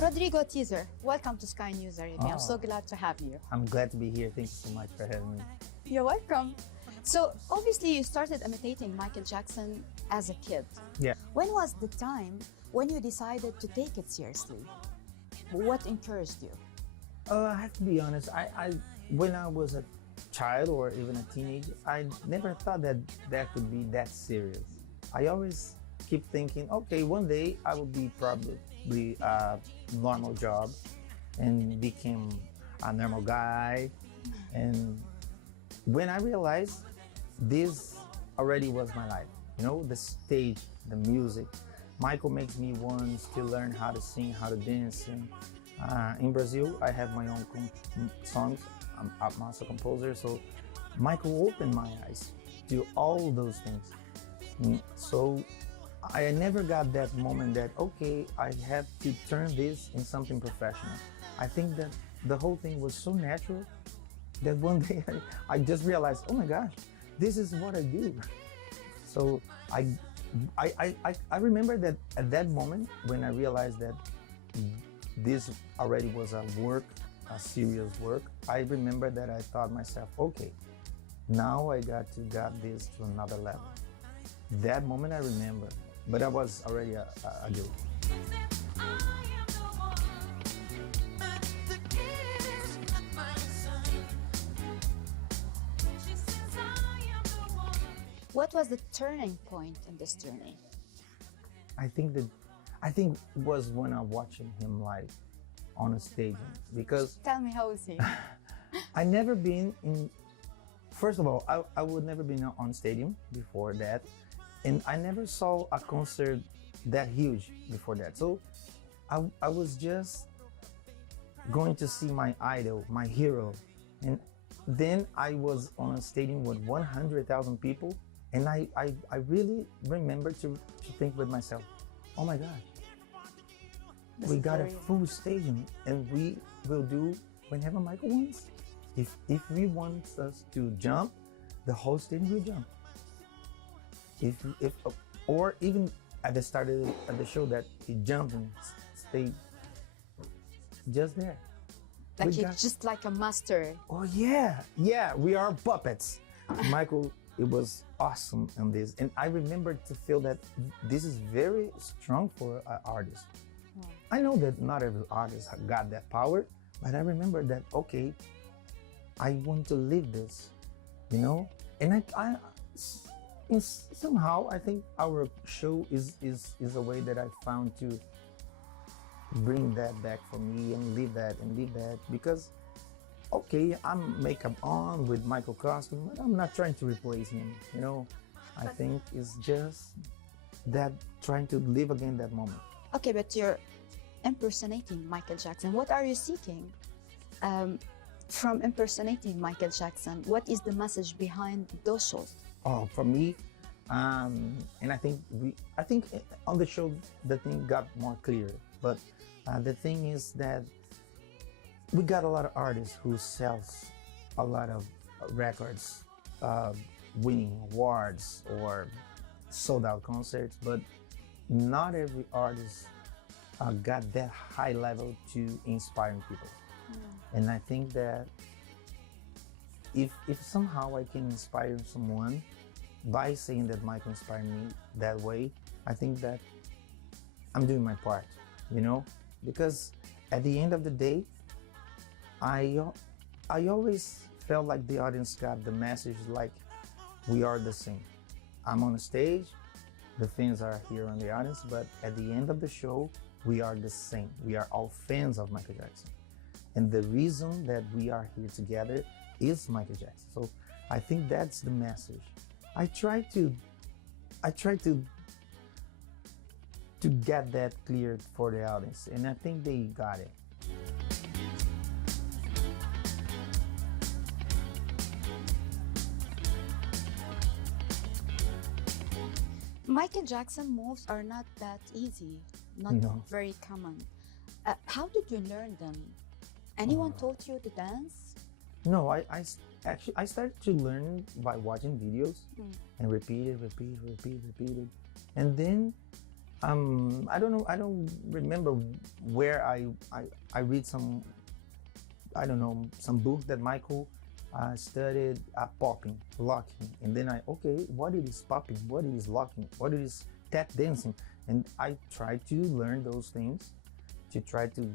Rodrrigo Teaser, welcome to Sky News Arabia. I'm so glad to have you. I'm glad to be here. Thank you so much for having me. You're welcome. So obviously you started imitating Michael Jackson as a kid. Yeah. When was the time when you decided to take it seriously? What encouraged you? I have to be honest. I when I was a child or even a teenager, I never thought that that could be that serious. I always keep thinking, okay, one day I will be probably a normal job and become a normal guy. And when I realized this already was my life, you know, the stage, the music. Michael makes me want to learn how to sing, how to dance. And, in Brazil, I have my own songs. I'm also a composer, so Michael opened my eyes to all those things. So I never got that moment that, okay, I have to turn this in something professional. I think that the whole thing was so natural that one day I just realized, oh my gosh, this is what I do. So I remember that at that moment when I realized that this already was a serious work, I remember that I thought myself, okay, now I got this to another level. That moment I remember, but I was already a adult. What was the turning point in this journey? I think it was when I watching him live on a stage, because Tell me, how is he? I never been in. First of all, I would never been on stadium before that, and I never saw a concert that huge before that. So I was just going to see my idol, my hero, and then I was on a stadium with 100,000 people, and I really remember to think with myself, oh my God, we got a full stadium, and we will do whenever Michael wants. If he wants us to jump, the whole stadium will jump. Or even at the start of the show that he jumped and stayed just there. Like he's just like a master. Oh yeah, we are puppets. Michael, it was awesome on this, and I remember to feel that this is very strong for an artist. Wow. I know that not every artist got that power, but I remember that, okay, I want to live this, you know? And somehow I think our show is a way that I found to bring that back for me and live that because, okay, I'm makeup on with Michael costume, but I'm not trying to replace him, you know? I think it's just that trying to live again that moment. Okay, but you're impersonating Michael Jackson. What are you seeking from impersonating Michael Jackson? What is the message behind those shows? Oh, for me, and I think on the show the thing got more clear. But the thing is that we got a lot of artists who sells a lot of records, winning awards or sold out concerts, but not every artist got that high level to inspiring people. And I think that if somehow I can inspire someone by saying that Michael inspired me that way, I think that I'm doing my part, you know? Because at the end of the day, I always felt like the audience got the message like we are the same. I'm on the stage, the fans are here on the audience, but at the end of the show, we are the same. We are all fans of Michael Jackson. And the reason that we are here together is Michael Jackson. So I think that's the message. I try to get that clear for the audience, and I think they got it. Michael Jackson moves are not that easy, not very common. How did you learn them? Anyone taught you to dance? No, I started to learn by watching videos and repeat it. And then I don't know. I don't remember where I read some, I don't know, some book that Michael studied popping, locking, and then okay, what it is popping, what it is locking, what it is tap dancing, and I tried to learn those things to try to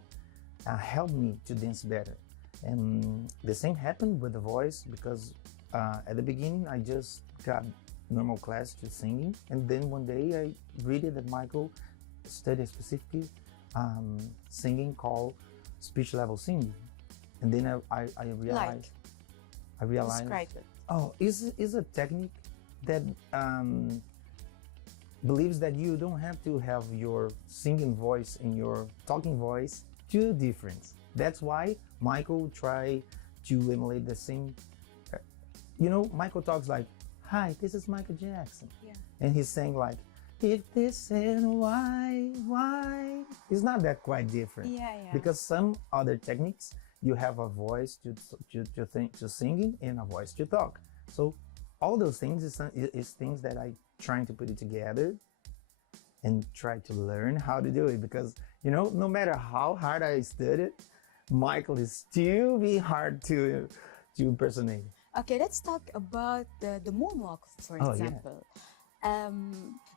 help me to dance better. And the same happened with the voice, because at the beginning I just got normal class to singing, and then one day I read it that Michael studied specifically singing called speech level singing, and then I realized. I realized. Describe it. Oh, is a technique that believes that you don't have to have your singing voice and your talking voice too different. That's why Michael tried to emulate the same. You know, Michael talks like, "Hi, this is Michael Jackson," Yeah. and he's saying like, "If this and why?" It's not that quite different. Yeah, yeah. Because some other techniques, you have a voice to singing and a voice to talk. So all those things is things that I trying to put it together and try to learn how to do it, because you know, no matter how hard I studied, Michael is still be hard to impersonate. Okay, let's talk about the moonwalk, for Oh, yeah. example.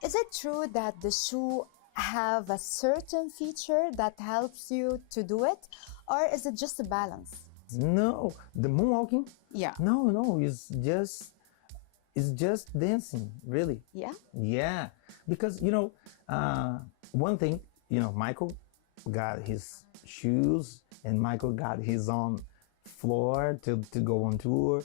Is it true that the shoe have a certain feature that helps you to do it, or is it just a balance? No, the moonwalking, Yeah. no, it's just dancing, really. Yeah? Yeah, because you know, one thing, you know, Michael got his shoes and Michael got his own floor to go on tour,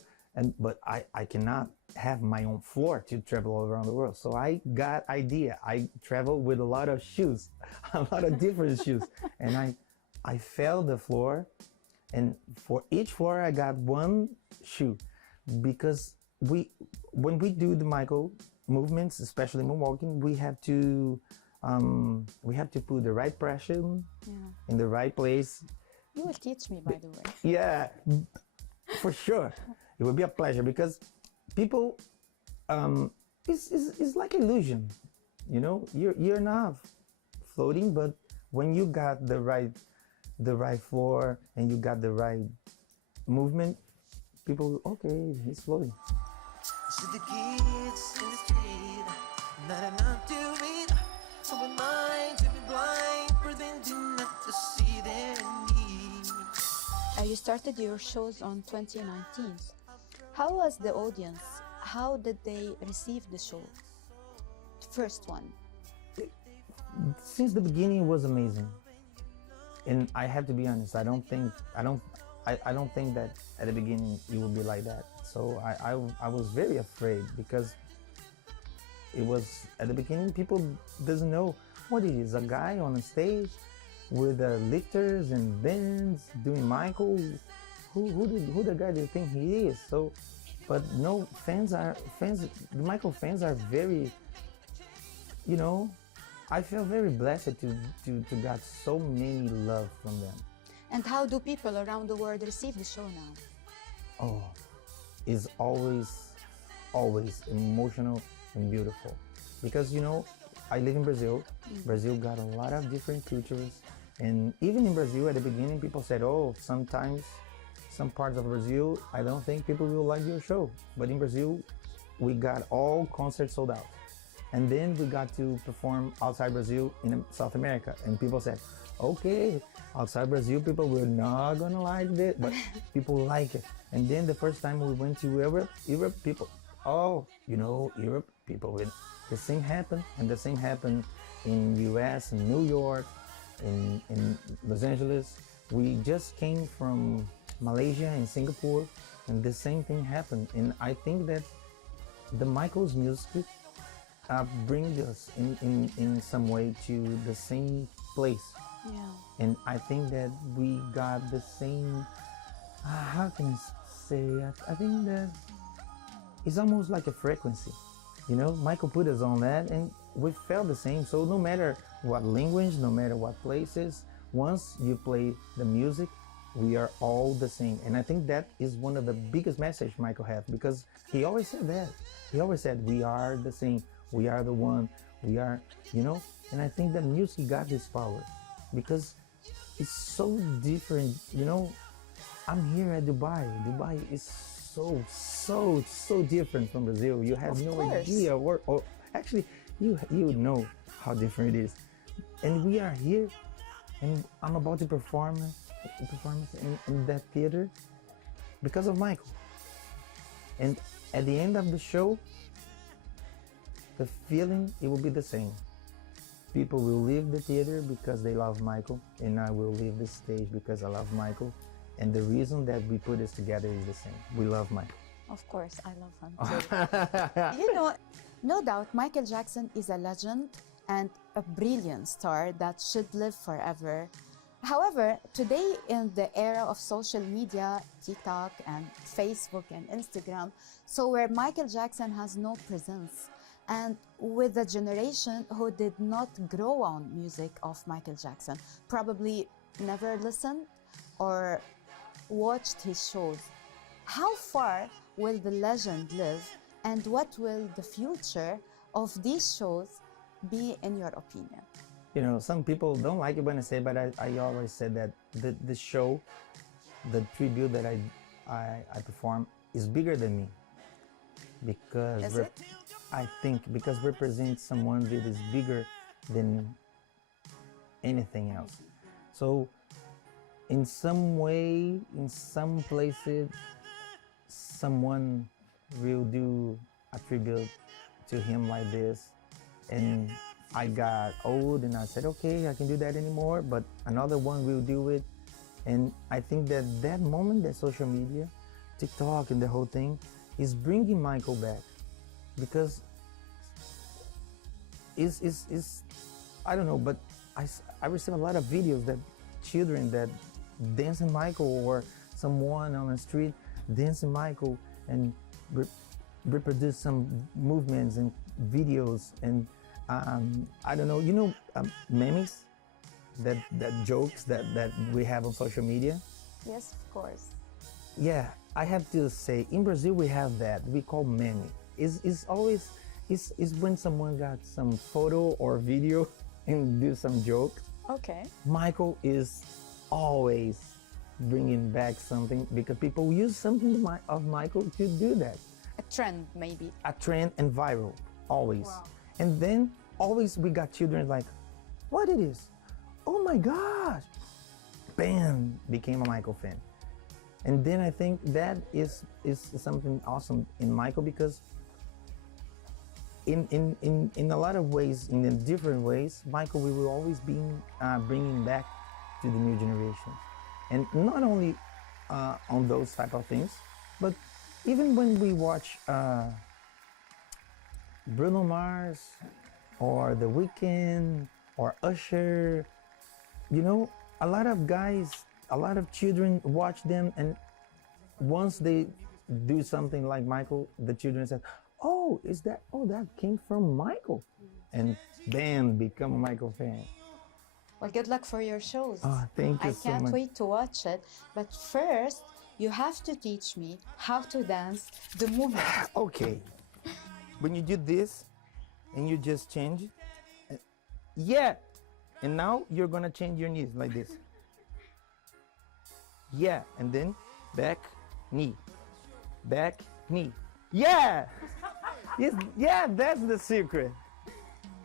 but I cannot have my own floor to travel all around the world. So I got idea. I travel with a lot of shoes, a lot of different shoes, and I felt the floor, and for each floor I got one shoe, because when we do the Michael movements, especially moonwalking, we have to put the right pressure in the right place. You will teach me, by the way. Yeah, for sure. It will be a pleasure, because people, it's like illusion, you know. You're not floating, but when you got the right floor and you got the right movement, people, okay, he's floating. See the kids in the street, not enough to read, so am I to be blind, pretending not to see their needs. You started your shows on 2019. How was the audience? How did they receive the show? The first one. Since the beginning, it was amazing, and I have to be honest. I don't think that at the beginning it would be like that. So I was very afraid, because it was at the beginning, people doesn't know what it is. A guy on a stage with lifters and bands doing Michael. Who the guy do you think he is? So, but no, the Michael fans are very, you know, I feel very blessed to got so many love from them. And how do people around the world receive the show now? Oh, it's always emotional and beautiful, because you know, I live in Brazil. Brazil got a lot of different cultures, and even in Brazil at the beginning, people said, oh, sometimes some parts of Brazil, I don't think people will like your show. But in Brazil, we got all concerts sold out. And then we got to perform outside Brazil in South America. And people said, okay, outside Brazil, people were not gonna like it, but people like it. And then the first time we went to Europe, people, oh, you know, Europe, people with the same happened. And the same happened in US, in New York, in Los Angeles. We just came from Malaysia and Singapore, and the same thing happened. And I think that the Michael's music brings us in some way to the same place. Yeah. And I think that we got the same, how can I say, I think that it's almost like a frequency. You know, Michael put us on that, and we felt the same. So no matter what language, no matter what places, once you play the music, we are all the same. And I think that is one of the biggest messages Michael has, because he always said that. He always said, we are the same. We are the one. We are, you know, And I think that music got this power because it's so different. You know, I'm here at Dubai. Dubai is so different from Brazil. You have Of no course. idea, or actually, you know how different it is. And we are here, and I'm about to perform a performance in that theater because of Michael. And at the end of the show, the feeling, it will be the same. People will leave the theater because they love Michael, and I will leave the stage because I love Michael. And the reason that we put this together is the same. We love Michael. Of course, I love him too. You know, no doubt Michael Jackson is a legend and a brilliant star that should live forever. However, today in the era of social media, TikTok and Facebook and Instagram, so where Michael Jackson has no presence, and with a generation who did not grow on music of Michael Jackson, probably never listened or watched his shows. How far will the legend live, and what will the future of these shows be in your opinion? You know, some people don't like it when I say, but I always said that the show, the tribute that I perform is bigger than me. Because Is it? I think because represents someone that is bigger than anything else. So in some way, in some places, someone will do a tribute to him like this. And I got old and I said, okay, I can do that anymore, but another one will do it. And I think that that moment, that social media, TikTok and the whole thing is bringing Michael back, because is I don't know, but I receive a lot of videos that children that dancing Michael, or someone on the street dancing Michael, and reproduce some movements and videos, and I don't know, you know, memes, that jokes that we have on social media. Yes, of course. Yeah, I have to say, in Brazil we have that we call meme. It's always when someone got some photo or video and do some joke. Okay. Michael is always bringing back something, because people use something of Michael to do that. A trend, maybe. A trend and viral, always. Wow. And then always we got children like, what it is? Oh my gosh! Bam! Became a Michael fan. And then I think that is something awesome in Michael, because in a lot of ways, in different ways, Michael, we will always be bringing back to the new generations. And not only on those type of things, but even when we watch Bruno Mars or The Weeknd or Usher, you know, a lot of guys, a lot of children watch them, and once they do something like Michael, the children say, oh, that came from Michael, and bam, become a Michael fan. Well, good luck for your shows. Oh, thank you I so can't much. wait to watch it. But first, you have to teach me how to dance the movement. Okay, when you do this, and you just change, yeah, and now you're gonna change your knees like this. Yeah, and then back, knee, yeah. Yes, yeah, that's the secret.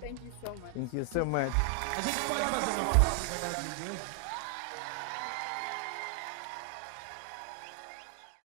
Thank you so much. Thank you so much. A gente pode fazer uma